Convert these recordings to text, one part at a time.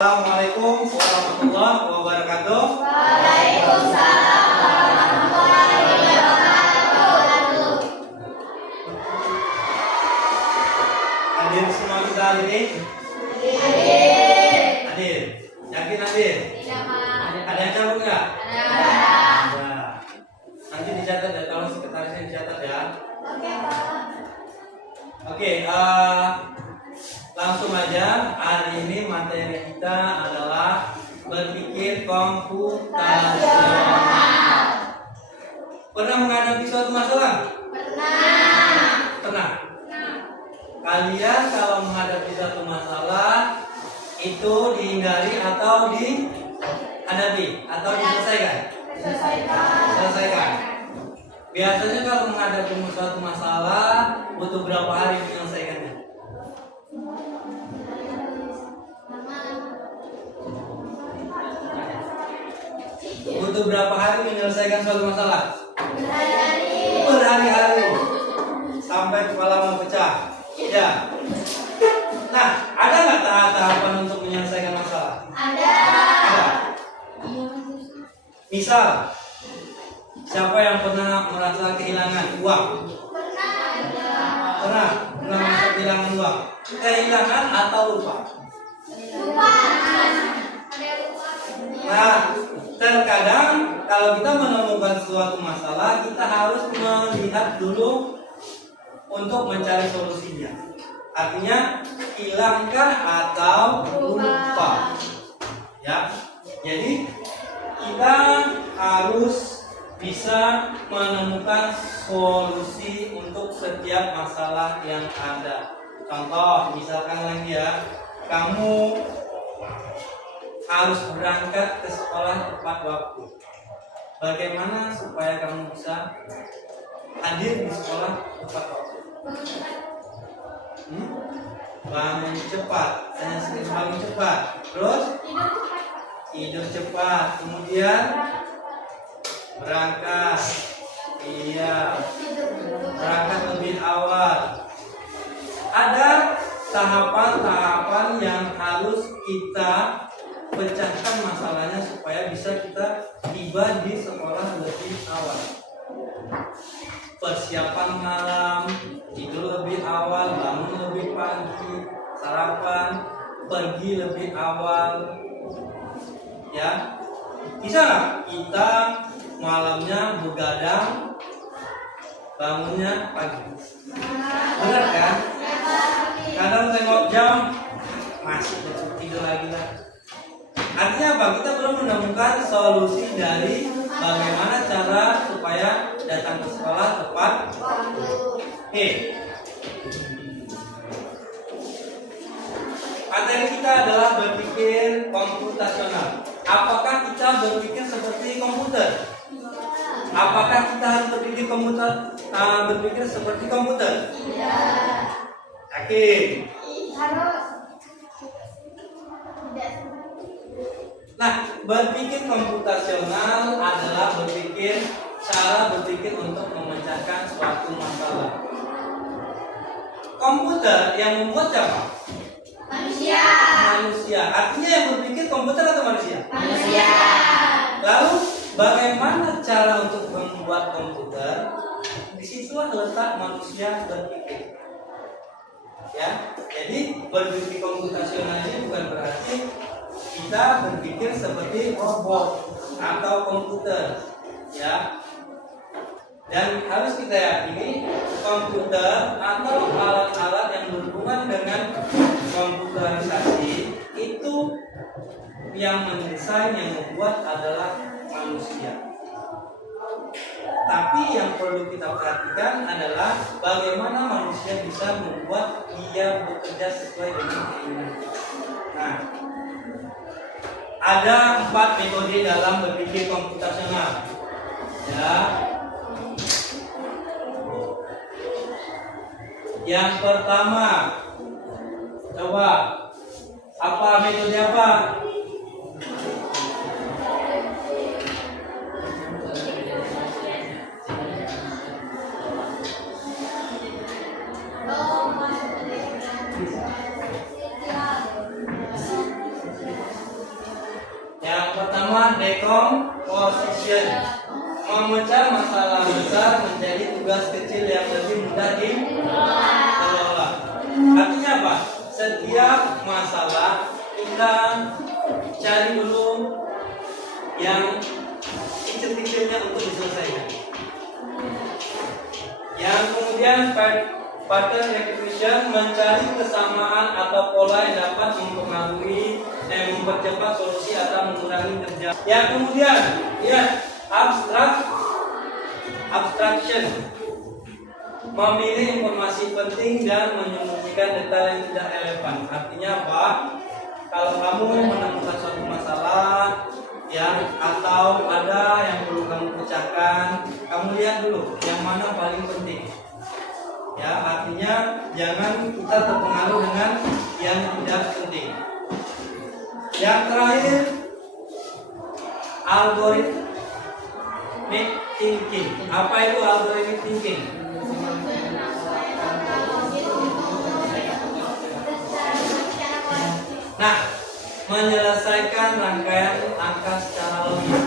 Assalamualaikum warahmatullahi wabarakatuh. Waalaikumsalam warahmatullahi wabarakatuh. Hadir semua kita hari ini? Hadir. Yakin hadir? Tidak, Pak. Ada yang cabut nggak? Ada. Ada. Nanti dicatat ya, tolong sekretarisnya dicatat ya. Oke, Pak. Oke, langsung aja. Hari ini materi kita adalah berpikir komputasional. Pernah menghadapi suatu masalah? Pernah. Kalian kalau menghadapi suatu masalah itu dihindari atau dihadapi atau diselesaikan? Selesaikan. Biasanya kalau menghadapi suatu masalah butuh berapa hari menyelesaikannya? Butuh berapa hari menyelesaikan suatu masalah? Berhari-hari. Sampai kepala mau pecah. Ya. Nah, ada nggak tahap-tahapan untuk menyelesaikan masalah? Ada. Misal, siapa yang pernah merasa kehilangan uang? Pernah merasa kehilangan uang? Kehilangan atau lupa? Nah, terkadang kalau kita menemukan suatu masalah, kita harus melihat dulu untuk mencari solusinya. Artinya, hilangkah atau lupa? Ya, jadi kita harus bisa menemukan solusi untuk setiap masalah yang ada. Contoh, misalkan lagi ya, kamu harus berangkat ke sekolah tepat waktu. Bagaimana supaya kamu bisa hadir di sekolah tepat waktu? Bangun cepat, hanya sedikit bangun cepat. Terus tidur cepat, kemudian berangkat. Iya, berangkat lebih awal. Ada tahapan-tahapan yang harus kita pecahkan masalahnya supaya bisa kita tiba di sekolah lebih awal. Persiapan malam, tidur lebih awal, bangun lebih pagi, sarapan, pergi lebih awal. Ya, bisa nggak kita malamnya begadang, bangunnya pagi? Benar kan? Kadang tengok jam masih tidur lagi lah. Artinya apa? Kita belum menemukan solusi dari bagaimana cara supaya datang ke sekolah tepat. Oke. Materi kita adalah berpikir komputasional. Apakah kita berpikir seperti komputer? Apakah kita harus berpikir berpikir seperti komputer? Yakin? Nah, berpikir komputasional adalah cara berpikir untuk memecahkan suatu masalah. Komputer yang membuat siapa? Manusia. Artinya yang berpikir komputer atau manusia? Manusia. Lalu bagaimana cara untuk membuat komputer? Disitulah letak manusia berpikir. Ya, jadi berpikir komputasional ini bukan berarti kita berpikir seperti robot atau komputer, ya. Dan harus kita yakini komputer atau alat-alat yang berhubungan dengan komputerisasi itu yang mendesain, yang membuat adalah manusia. Tapi yang perlu kita perhatikan adalah bagaimana manusia bisa membuat dia bekerja sesuai dengan keinginan. Nah, ada 4 metode dalam berpikir komputasional. Ya. Yang pertama, coba apa metode apa? Yang pertama, decomposition. Memecah masalah besar menjadi tugas kecil yang lebih mudah dikelola. Artinya apa? Setiap masalah kita cari dulu yang kecil-kecilnya untuk diselesaikan. Yang kemudian pattern recognition, mencari kesamaan atau pola yang dapat mempercepat solusi atau mengurangi kerja. Yang kemudian, ya, abstraction, memilih informasi penting dan menyembunyikan detail yang tidak relevan. Artinya apa? Kalau kamu menemukan suatu masalah atau ada yang perlu kamu pecahkan, kamu lihat dulu yang mana paling penting. Ya, artinya jangan kita terpengaruh dengan yang tidak penting. Yang terakhir, algorithmic thinking. Apa itu algorithmic thinking? Nah, menyelesaikan rangkaian angka secara logis.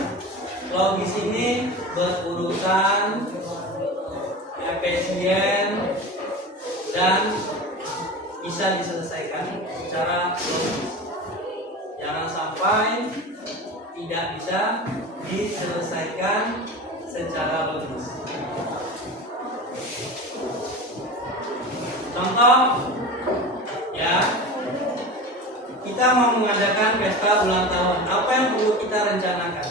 Logis ini berurutan, efisien, dan bisa diselesaikan secara logis. Jangan sampai tidak bisa diselesaikan secara logis. Contoh, ya, kita mau mengadakan pesta ulang tahun. Apa yang perlu kita rencanakan?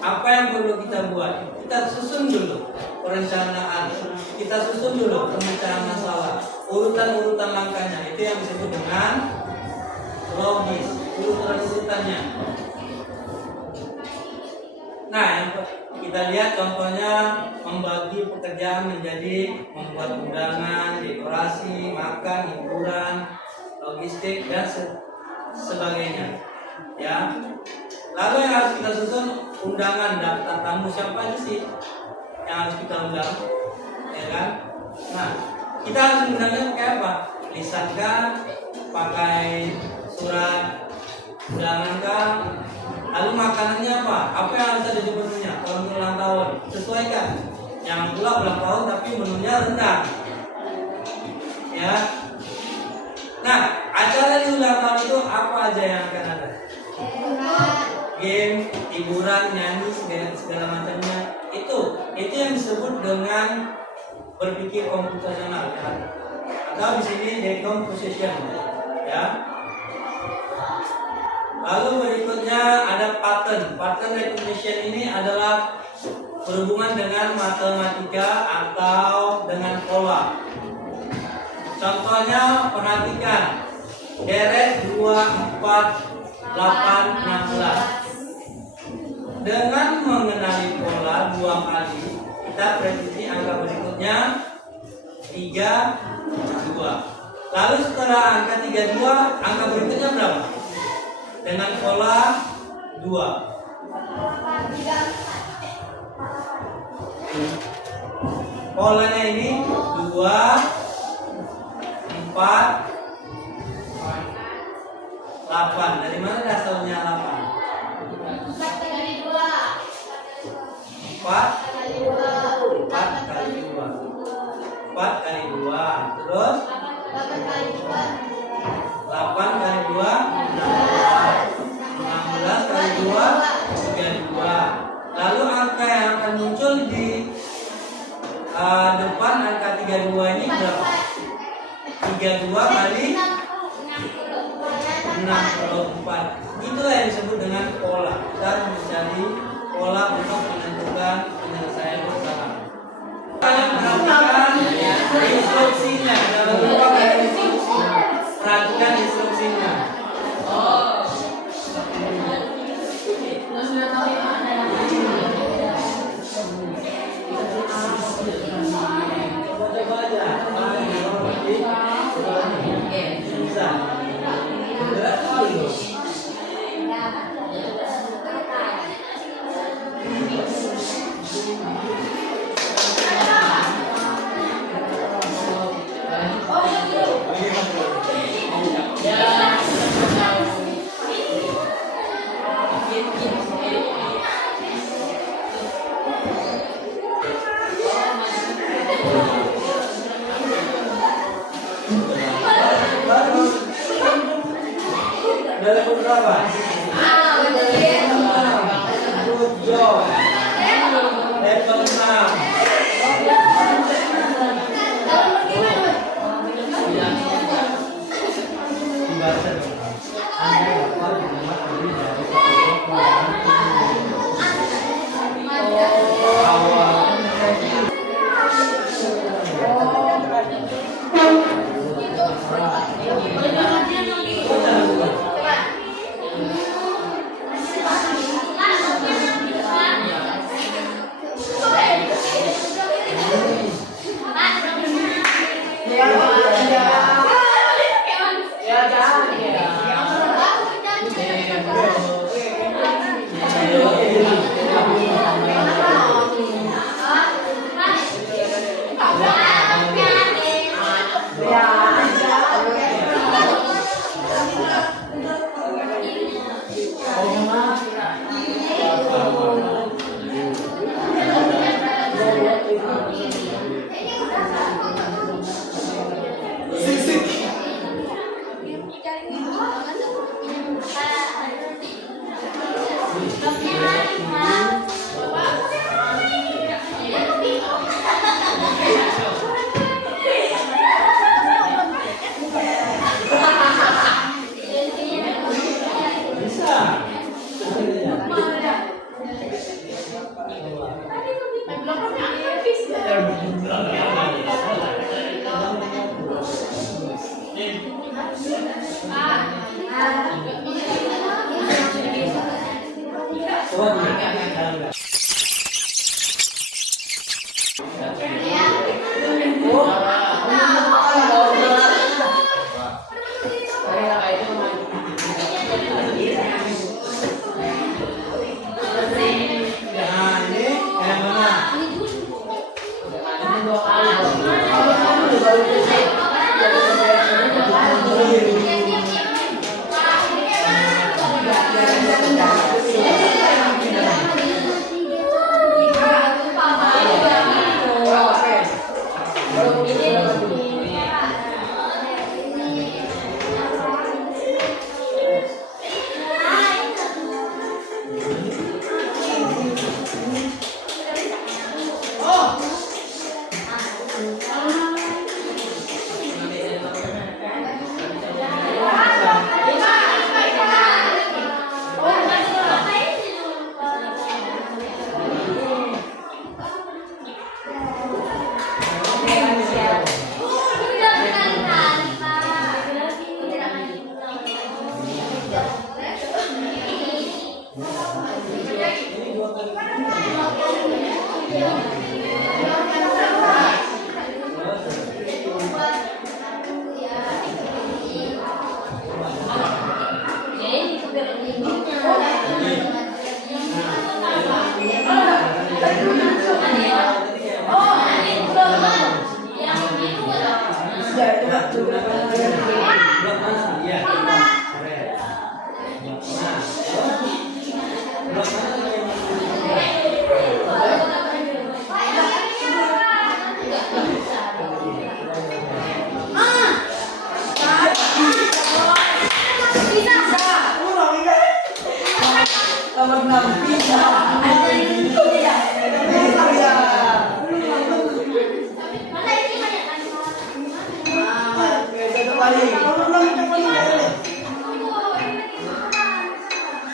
Apa yang perlu kita buat? Kita susun dulu perencanaan. Kita susun dulu pemecahan masalah. Urutan-urutan langkahnya itu yang disebut dengan logis. Urutan-urutannya. Nah, yang kita lihat contohnya membagi pekerjaan menjadi membuat undangan, dekorasi, makan, hiburan, logistik dan sebagainya. Ya. Lalu yang harus kita susun undangan, daftar tamu siapa aja sih yang harus kita undang, ya kan? Nah, kita harus undangnya pakai apa? Lisan kah? Pakai surat undangan kah? Lalu makanannya apa? Apa yang harus ada di menunya? Kalau ulang tahun, sesuaikan. Jangan pula ulang tahun tapi menunya rendang. Ya. Nah, acara di ulang tahun itu apa aja yang akan ada? Game, hiburan, nyanyi, segala macamnya. Itu yang disebut dengan berpikir komputasional, ya. Atau di sini decomposition, ya. Lalu berikutnya ada pattern. Pattern recognition ini adalah berhubungan dengan matematika atau dengan pola. Contohnya perhatikan deret 2, 4, 8, 16. Dengan mengenali pola 2 kali, kita prediksi angka berikutnya 3, 2. Lalu setelah angka 32, angka berikutnya berapa? Dengan pola 2. Polanya ini 2, 4, 8. Dari mana asalnya 8? 4 kali 2. 4 kali 2. 4 kali 2. Terus 8 kali 2. 8 kali 2. 16 kali 2. 32. Lalu angka yang akan muncul di depan angka 32 ini berapa? 32 kali 64. Itulah yang disebut dengan pola. Kita mencari pola untuk menentukan penyelesaian masalah. Perhatikan instruksinya. Jangan lupa perhatikan instruksinya. Coba-coba aja. Bisa. Ya. Udah level berapa? Good job. Level 6. Dibaca dong. Anda dapat mendapat terdiri dari satu awal.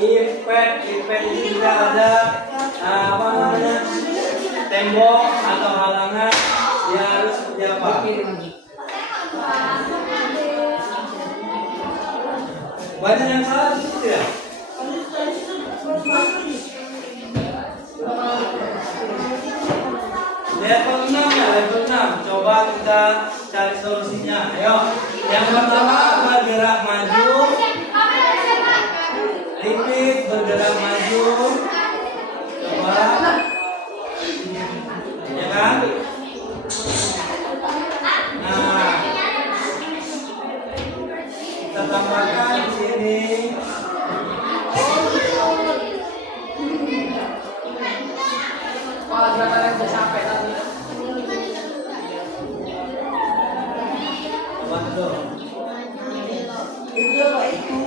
Ipet ini juga ada apa namanya tembok atau halangan, ya harus seperti apa? Banyak yang salah di situ ya. Level 6 ya, level 6. Coba kita cari solusinya. Ayo. Yang pertama bergerak maju. Repeat, bergerak maju. Coba. Ya kan? Nah. Kita tambahkan di sini. kalian udah sampai tadi. Coba dulu. Itu apa itu?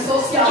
Sosial.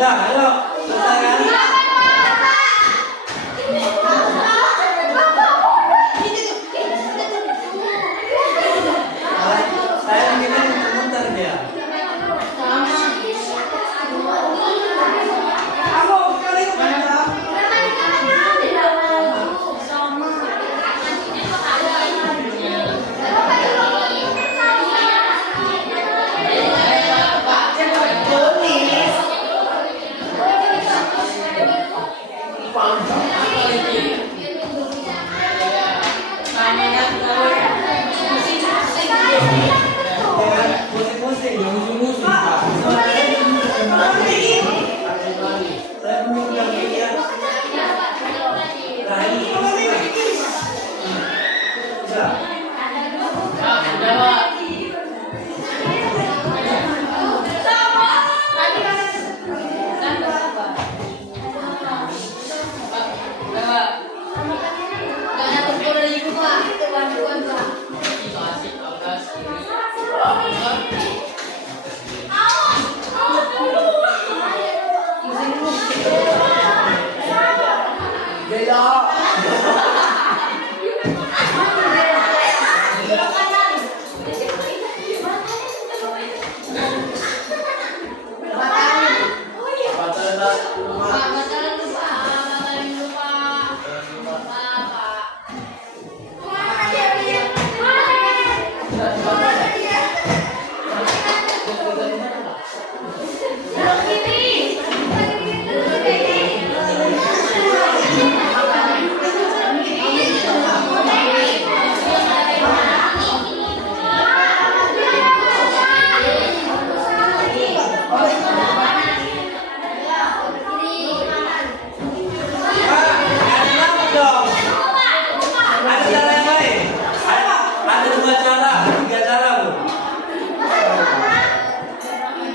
Sudah, ayo selesai kan? Saya bikinnya muter dia. Musik-musik, musik-musik. Saya minta dia. Nah, ini sudah.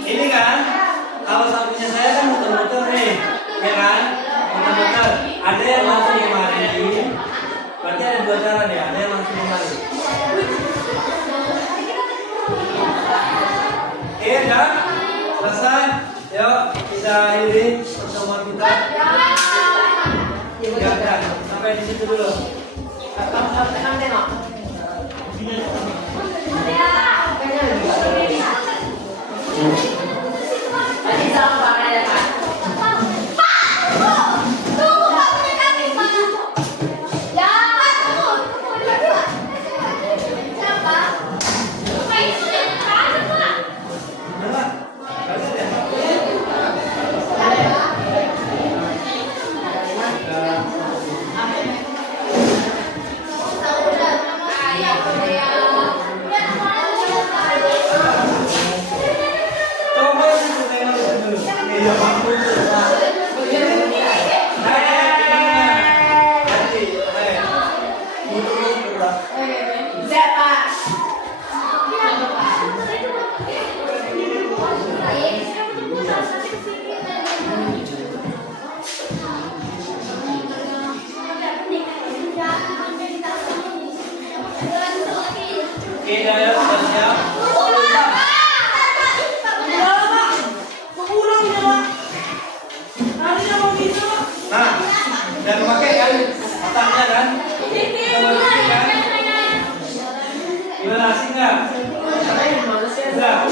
Ini kan, kalau sapinya saya kan muter-muter nih, ya kan? Muter-muter. Ada yang langsung kemari, berarti ada dua cara nih. Ada yang langsung kemari. Oke, kan? Selesai. Yuk, kita akhiri pertemuan kita. Ya, udah. Sampai di situ dulu. Oke, Daya, sudah siap? Nah, dan memakai kan otaknya kan? Gimana, asik nggak? Sudah.